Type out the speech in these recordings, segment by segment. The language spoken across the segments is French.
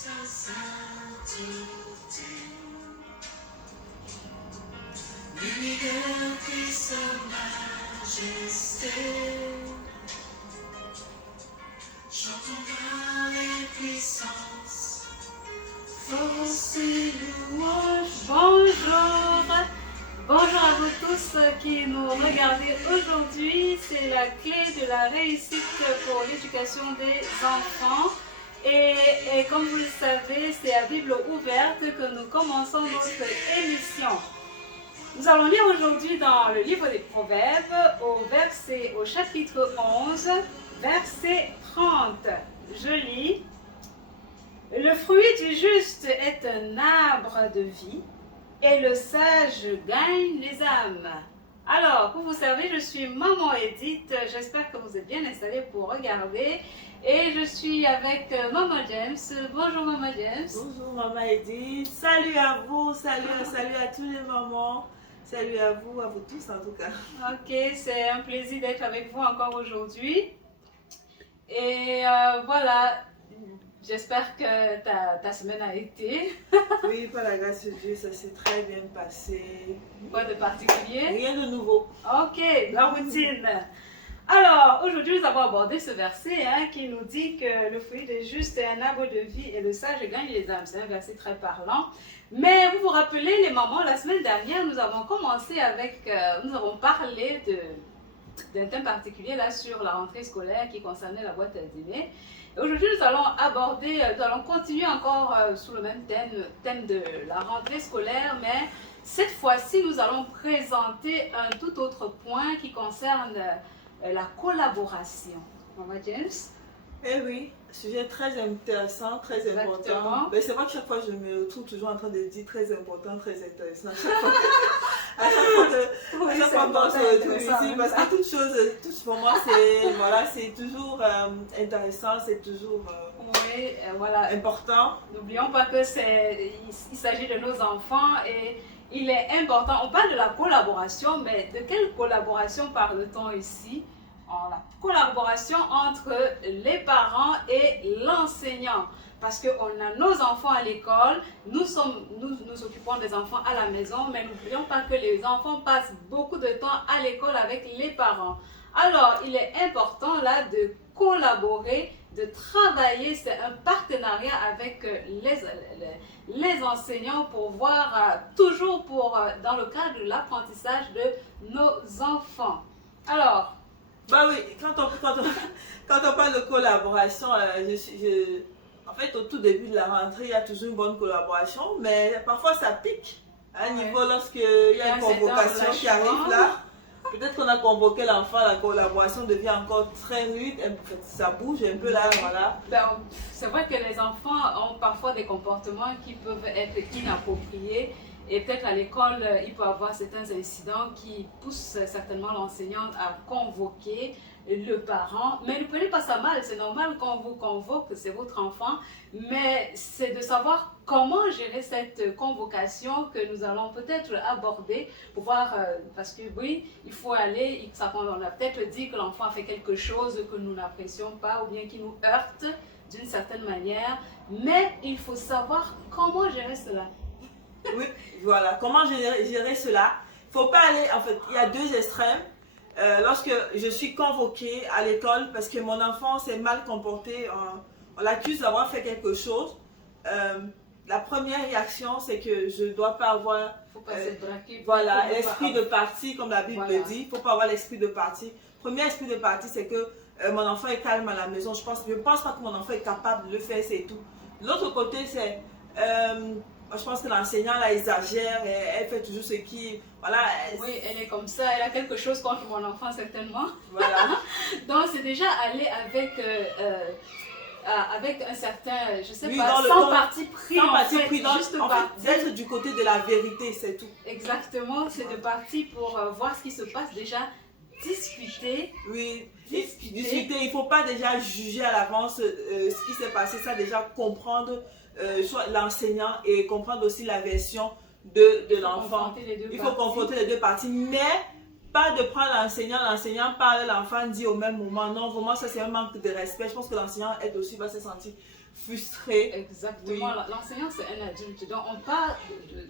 sa sainteté. L'univers qui sa majesté. Chantons par les puissances, force et louange. Bonjour à vous tous qui nous regardez aujourd'hui. C'est la clé de la réussite pour l'éducation des enfants. Et comme vous le savez, c'est à Bible ouverte que nous commençons notre émission. Nous allons lire aujourd'hui dans le livre des Proverbes au chapitre 11, verset 30. Je lis. Le fruit du juste est un arbre de vie et le sage gagne les âmes. Alors, pour vous servir, je suis Maman Edith. J'espère que vous êtes bien installés pour regarder. Et je suis avec Maman James. Bonjour Maman James. Bonjour Maman Edith. Salut à vous, salut à tous les mamans. Salut à vous tous en tout cas. Ok, c'est un plaisir d'être avec vous encore aujourd'hui. Et voilà, j'espère que ta semaine a été. Oui, par la grâce de Dieu, ça s'est très bien passé. Quoi de particulier? Rien de nouveau. Ok, la routine. Alors, aujourd'hui, nous avons abordé ce verset qui nous dit que le fruit des justes est un arbre de vie et le sage gagne les âmes. C'est un verset très parlant. Mais vous vous rappelez, les mamans, la semaine dernière, nous avons commencé avec, nous avons parlé d'un thème particulier là sur la rentrée scolaire qui concernait la boîte à dîner. Aujourd'hui, nous allons continuer encore sous le même thème de la rentrée scolaire, mais cette fois-ci, nous allons présenter un tout autre point qui concerne la collaboration. Maman James? Eh oui, sujet très intéressant, très Exactement. important. Mais c'est vrai que chaque fois, je me retrouve toujours en train de dire très important, très intéressant. À chaque fois qu'on se retrouve ici, parce que toute chose, pour moi, c'est toujours intéressant, c'est toujours voilà. important. N'oublions pas que il s'agit de nos enfants et il est important. On parle de la collaboration, mais de quelle collaboration parle-t-on ici? La collaboration entre les parents et l'enseignant. Parce qu'on a nos enfants à l'école, nous occupons des enfants à la maison, mais n'oublions pas que les enfants passent beaucoup de temps à l'école avec les parents. Alors, il est important là de collaborer, de travailler, c'est un partenariat avec les enseignants pour voir, toujours dans le cadre de l'apprentissage de nos enfants. Alors, bah oui, quand on parle de collaboration, en fait, au tout début de la rentrée, il y a toujours une bonne collaboration, mais parfois ça pique. À un niveau, lorsqu'il y a une convocation qui arrive là, peut-être qu'on a convoqué l'enfant, la collaboration devient encore très rude, ça bouge un peu là, voilà. C'est vrai que les enfants ont parfois des comportements qui peuvent être inappropriés. Et peut-être à l'école, il peut y avoir certains incidents qui poussent certainement l'enseignante à convoquer le parent. Mais ne prenez pas ça mal, c'est normal quand on vous convoque, c'est votre enfant. Mais c'est de savoir comment gérer cette convocation que nous allons peut-être aborder pour voir, parce que oui, il faut aller, on a peut-être dit que l'enfant a fait quelque chose que nous n'apprécions pas ou bien qui nous heurte d'une certaine manière. Mais il faut savoir comment gérer cela. Oui, voilà. Comment gérer cela? Il ne faut pas aller, en fait, il y a deux extrêmes. Lorsque je suis convoquée à l'école parce que mon enfant s'est mal comporté, on l'accuse d'avoir fait quelque chose. La première réaction, c'est que je ne dois pas avoir l'esprit de parti, comme la Bible le dit. Il ne faut pas avoir l'esprit de parti. Premier esprit de parti, c'est que mon enfant est calme à la maison. Je pense pas que mon enfant est capable de le faire, c'est tout. L'autre côté, c'est... je pense que l'enseignant là exagère, elle fait toujours ce qui... Voilà, oui, elle est comme ça, elle a quelque chose contre mon enfant certainement. Voilà. Donc c'est déjà aller avec un certain, je sais oui, pas, sans parti pris, juste d'être du côté de la vérité, c'est tout. Exactement, c'est de partir pour voir ce qui se passe déjà, discuter. Oui, discuter, il ne faut pas déjà juger à l'avance ce qui s'est passé, ça déjà comprendre soit l'enseignant et comprendre aussi la version de l'enfant. Il faut confronter les deux parties, mais pas de prendre l'enseignant parle, l'enfant dit au même moment. Non, vraiment, ça c'est un manque de respect. Je pense que l'enseignant aide aussi va se sentir frustré. Exactement, Oui. l'enseignant c'est un adulte, donc on parle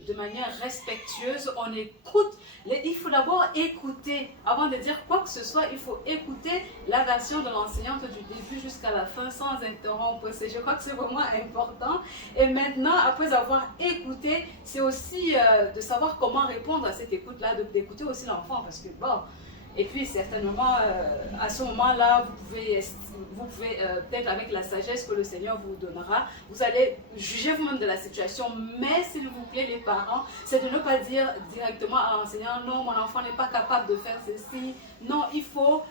de manière respectueuse, on écoute, il faut d'abord écouter, avant de dire quoi que ce soit, il faut écouter la version de l'enseignante du début jusqu'à la fin sans interrompre, je crois que c'est vraiment important. Et maintenant, après avoir écouté, c'est aussi de savoir comment répondre à cette écoute-là, d'écouter aussi l'enfant, parce que bon, et puis certainement à ce moment-là, vous pouvez peut-être avec la sagesse que le Seigneur vous donnera, vous allez juger vous-même de la situation, mais s'il vous plaît les parents, c'est de ne pas dire directement à l'enseignant, non mon enfant n'est pas capable de faire ceci, non il faut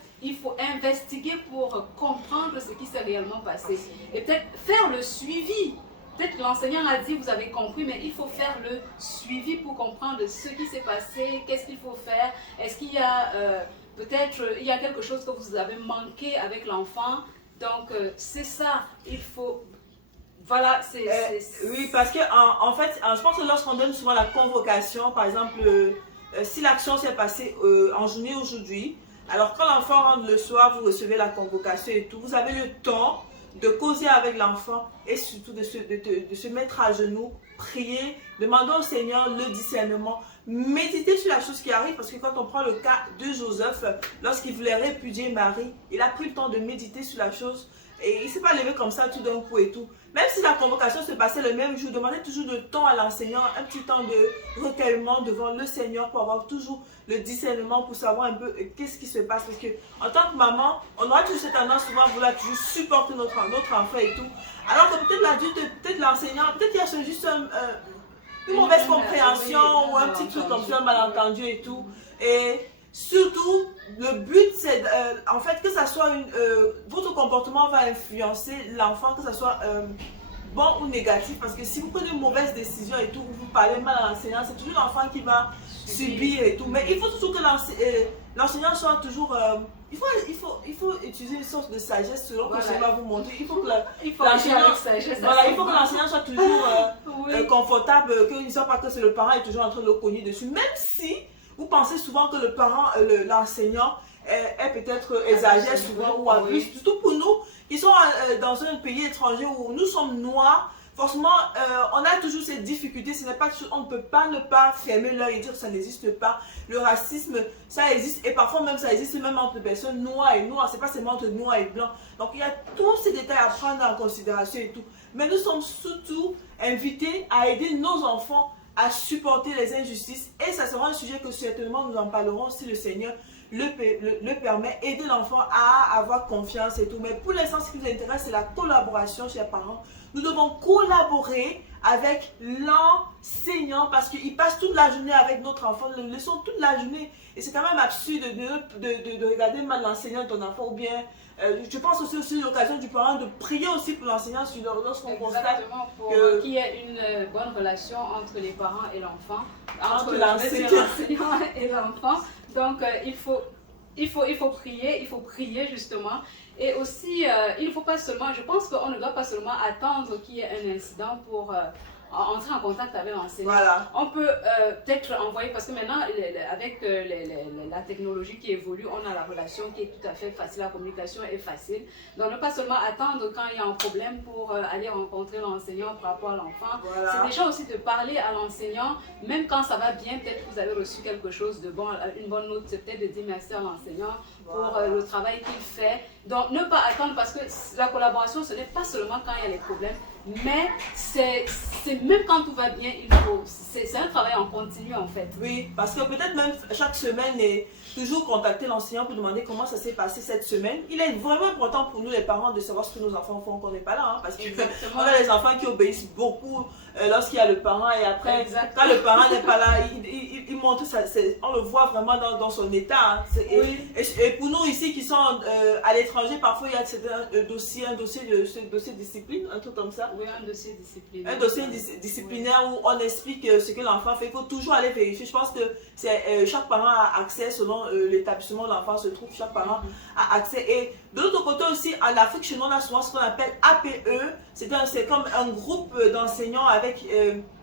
investiguer pour comprendre ce qui s'est réellement passé et peut-être faire le suivi. Peut-être que l'enseignant a dit, vous avez compris, mais il faut faire le suivi pour comprendre ce qui s'est passé, qu'est-ce qu'il faut faire, est-ce qu'il y a peut-être il y a quelque chose que vous avez manqué avec l'enfant. Donc c'est ça, il faut... Voilà, Oui, parce que en fait, je pense que lorsqu'on donne souvent la convocation, par exemple, si l'action s'est passée en journée aujourd'hui, alors quand l'enfant rentre le soir, vous recevez la convocation et tout, vous avez le temps de causer avec l'enfant et surtout de se mettre à genoux, prier, demander au Seigneur le discernement, méditer sur la chose qui arrive, parce que quand on prend le cas de Joseph, lorsqu'il voulait répudier Marie, il a pris le temps de méditer sur la chose et il ne s'est pas levé comme ça tout d'un coup et tout. Même si la convocation se passait le même jour, demandez toujours de temps à l'enseignant, un petit temps de recueillement devant le Seigneur pour avoir toujours le discernement, pour savoir un peu qu'est-ce qui se passe. Parce que en tant que maman, on aura toujours cette tendance souvent à vouloir toujours supporter notre enfant et tout. Alors que peut-être l'adulte, peut-être l'enseignant, peut-être qu'il y a juste une mauvaise compréhension ou un petit truc comme ça, un malentendu et tout. Et surtout, le but c'est en fait que ça soit votre comportement va influencer l'enfant, que ça soit bon ou négatif, parce que si vous prenez une mauvaise décision et tout, vous parlez mal à l'enseignant, c'est toujours l'enfant qui va subir et tout. Mais il faut toujours que l'enseignant soit toujours il faut utiliser une sorte de sagesse selon que je vais vous montrer. Il faut que l'enseignant soit toujours confortable, qu'il ne soit pas que c'est le parent est toujours en train de le cogner dessus, même si vous pensez souvent que le parent, l'enseignant est peut-être exagère souvent ou abuse, surtout pour nous qui sommes dans un pays étranger où nous sommes noirs. Forcément, on a toujours cette difficulté, on ne peut pas ne pas fermer l'œil et dire que ça n'existe pas. Le racisme, ça existe et parfois même ça existe même entre personnes noires et noires, c'est pas seulement entre noirs et blancs. Donc il y a tous ces détails à prendre en considération et tout. Mais nous sommes surtout invités à aider nos enfants à supporter les injustices et ça sera un sujet que certainement nous en parlerons si le Seigneur le permet, aider l'enfant à avoir confiance et tout. Mais pour l'instant, ce qui nous intéresse, c'est la collaboration, chers parents. Nous devons collaborer avec l'enseignant parce qu'il passe toute la journée avec notre enfant, nous le laissons toute la journée. Et c'est quand même absurde de regarder mal l'enseignant de ton enfant ou bien je pense aussi l'occasion du parent de prier aussi pour l'enseignant lorsqu'on constate qu'il y ait une bonne relation entre les parents et l'enfant, entre l'enseignant et l'enfant. Donc il faut prier justement. Et aussi, il ne faut pas seulement, je pense qu'on ne doit pas seulement attendre qu'il y ait un incident pour entrer en contact avec l'enseignant. Voilà. On peut peut-être envoyer, parce que maintenant, avec la technologie qui évolue, on a la relation qui est tout à fait facile, la communication est facile. Donc, ne pas seulement attendre quand il y a un problème pour aller rencontrer l'enseignant par rapport à l'enfant. Voilà. C'est déjà aussi de parler à l'enseignant, même quand ça va bien, peut-être que vous avez reçu quelque chose de bon, une bonne note, c'est peut-être de dire merci à l'enseignant pour le travail qu'il fait. Donc, ne pas attendre, parce que la collaboration, ce n'est pas seulement quand il y a les problèmes, mais c'est même quand tout va bien, c'est un travail en continu en fait. Oui, parce que peut-être même chaque semaine et toujours contacter l'enseignant pour demander comment ça s'est passé cette semaine. Il est vraiment important pour nous les parents de savoir ce que nos enfants font quand on n'est pas là, hein, parce qu'on a des enfants qui obéissent beaucoup lorsqu'il y a le parent et après quand le parent n'est pas là, il montre ça, on le voit vraiment dans son état. Hein, et pour nous ici qui sont à l'étranger, parfois il y a un dossier de discipline, un truc comme ça. Oui, un dossier disciplinaire. Un dossier disciplinaire où on explique ce que l'enfant fait. Il faut toujours aller vérifier. Je pense que chaque parent a accès selon l'établissement où l'enfant se trouve. Chaque parent a accès. Et de l'autre côté aussi, en Afrique, chez nous, on a souvent ce qu'on appelle APE. C'est comme un groupe d'enseignants avec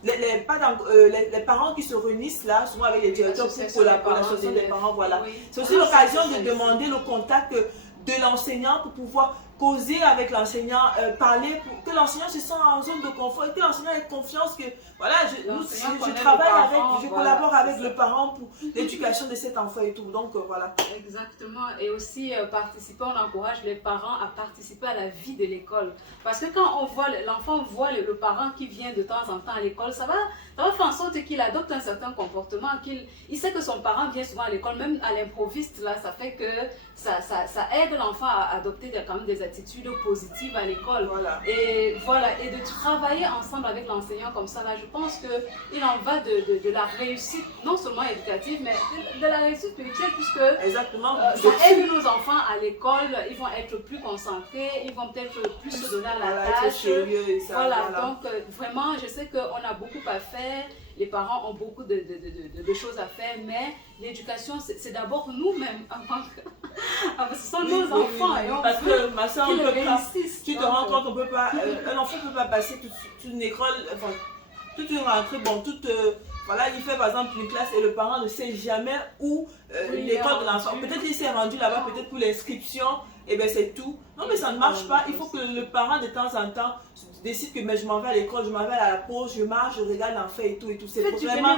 les parents qui se réunissent là, souvent avec les directeurs pour collaborer, l'association des parents. Voilà. C'est aussi l'occasion de demander le contact de l'enseignant pour pouvoir causer avec l'enseignant, parler pour que l'enseignant se sente en zone de confort et que l'enseignant ait confiance que voilà, je travaille avec, je collabore avec le parent pour l'éducation de cet enfant et tout. Donc voilà. Exactement. Et aussi participer, on encourage les parents à participer à la vie de l'école. Parce que quand on voit l'enfant voit le parent qui vient de temps en temps à l'école, ça va faire en sorte qu'il adopte un certain comportement, il sait que son parent vient souvent à l'école, même à l'improviste, là, ça fait que ça aide l'enfant à adopter quand même des attitudes positives à l'école. Voilà. Et voilà, et de travailler ensemble avec l'enseignant comme ça, là, je pense qu'il en va de la réussite, non seulement éducative, mais de la réussite spirituelle, puisque exactement. ça aide nos enfants à l'école, ils vont être plus concentrés, ils vont peut-être plus se donner à la tâche. Sérieux et ça, voilà, donc vraiment, je sais qu'on a beaucoup à faire. Les parents ont beaucoup de choses à faire, mais l'éducation, c'est d'abord nous-mêmes. Ce sont nos enfants. Et on parce que ma soeur, on peut pas. Tu te rends compte, on peut pas. Un enfant ne peut pas passer toute une école, enfin, toute une rentrée, bon, voilà, il fait par exemple une classe et le parent ne sait jamais où l'école de l'enfant. Peut-être qu'il s'est rendu là-bas, peut-être pour l'inscription, et bien c'est tout. Non, mais ça ne marche pas. Il faut que le parent de temps en temps décide que mais je m'en vais à l'école, je m'en vais à la pause, je marche, je regarde l'enfant et tout. C'est vraiment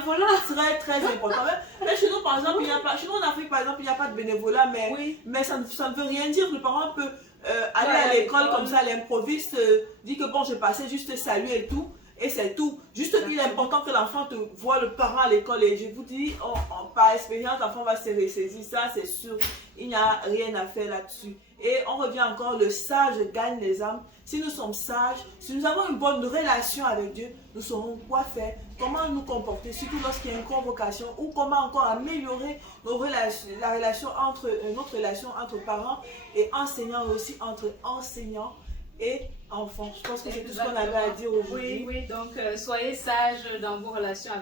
très important. Mais chez nous, par exemple, il n'y a pas, chez nous en Afrique, par exemple, il n'y a pas de bénévolat, mais ça ne veut rien dire. Le parent peut aller à l'école comme ça, à l'improviste, dire que bon, je passais juste saluer et tout. Et c'est tout. Juste qu'il est important que l'enfant te voit le parent à l'école. Et je vous dis, par expérience, l'enfant va se ressaisir. Ça, c'est sûr. Il n'y a rien à faire là-dessus. Et on revient encore, le sage gagne les âmes. Si nous sommes sages, si nous avons une bonne relation avec Dieu, nous saurons quoi faire, comment nous comporter, surtout lorsqu'il y a une convocation, ou comment encore améliorer notre relation entre parents et enseignants, mais aussi entre enseignants et enfants. Je pense que c'est tout ce qu'on avait à dire aujourd'hui. Oui, donc soyez sages dans vos relations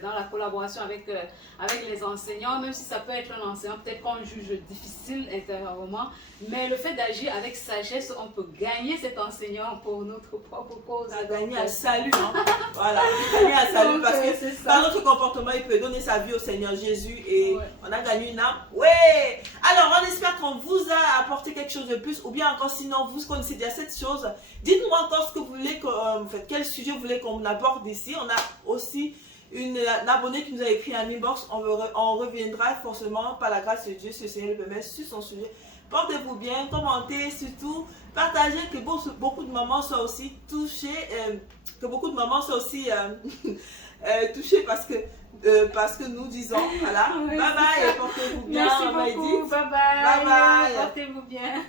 dans la collaboration avec les enseignants, même si ça peut être un enseignant peut-être qu'on juge difficile intérieurement, mais le fait d'agir avec sagesse, on peut gagner cet enseignant pour notre propre cause. Gagner un salut, hein? Voilà, gagner un salut parce que par notre comportement, il peut donner sa vie au Seigneur Jésus et on a gagné une âme. Ouais! Alors, on espère qu'on vous a apporté quelque chose de plus, ou bien encore sinon, vous connaissez déjà cette chose. Dites-moi encore ce que vous voulez, quel sujet vous voulez qu'on aborde ici. On a aussi une abonnée qui nous a écrit un inbox. On reviendra forcément par la grâce de Dieu, si le Seigneur le permet, sur son sujet. Portez-vous bien, commentez, surtout partagez, que beaucoup de mamans soient aussi touchées, touchées parce que nous disons, voilà, bye bye et portez-vous bien. Merci beaucoup, bye bye, portez-vous bien.